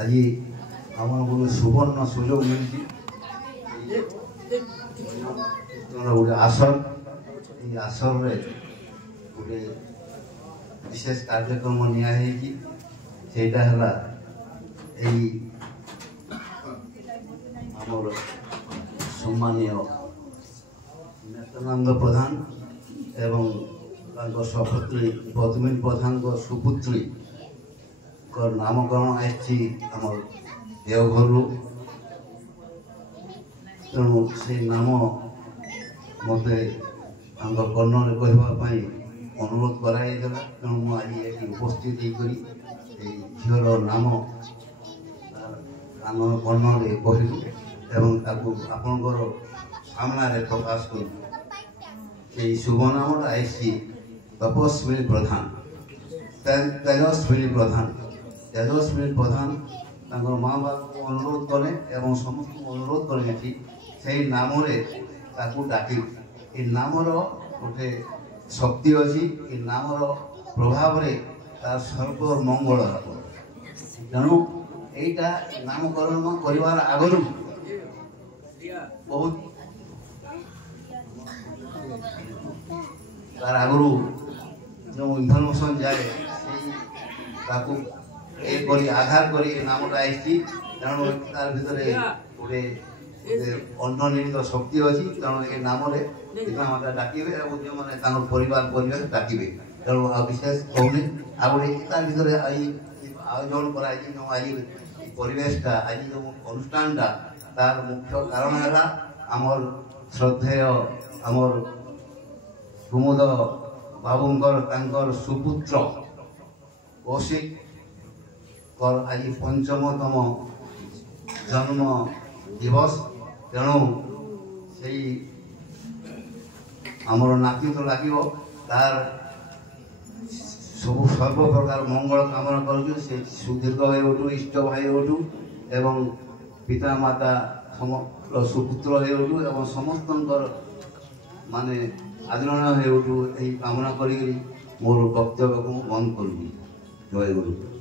आज आम गोटे सुवर्ण सुजोग मिली गोटे आसन ये आसन रे गोटे विशेष कार्यक्रम नियाई सेटा है आमर सम्मानीय नेत्रानंद प्रधान एवं सपुत्री पद्मिनी प्रधान को सुपुत्री को नामकरण आमर देवघर तेणु से नाम मत कर्ण कहवाई अनुरोध कराइदेला तेणु मुझे ये उपस्थित झीर नाम आम कर्ण कहलु एवं आपणकर सामने प्रकाश कर शुभ नाम आई तपस्विनी प्रधान तेजस्विनी प्रधान माँ बाप को अनुरोध कले एवं समस्त अनुरोध कले से नाम डाक ये नामर गोटे शक्ति अच्छी ये नामर प्रभाव तार सर्व मंगल हम तेणु यहीटा नामकरण कर आगर बहुत तार आगर जो इनफर्मेशन जाए आधार कर नामटा आई तेणु तार भर गोटे अंतर्निहित शक्ति अच्छी तेणु ये नाम डाके जो मैंने परिवार डाके तेणु विशेष कहूनी आ गए तार भर आयोजन कर आज परिवेशटा आज जो अनुष्ठानटा तार मुख्य कारण है आमर श्रद्धेय आमर कुमुद बाबूंकर सुपुत्र कौशिक आज 5मतम जन्म दिवस तेणु से आमर नाती तो लगे तार सब सर्व प्रकार मंगल कामना कर सुदीर्घ भाई उठू इष्ट भाई उठू एवं पिता माता सुपुत्र हो उठू एवं समस्त माने आदरण हो उठू यही कामना कर मोर वक्तव्य को बंद करूँ जय गुरु।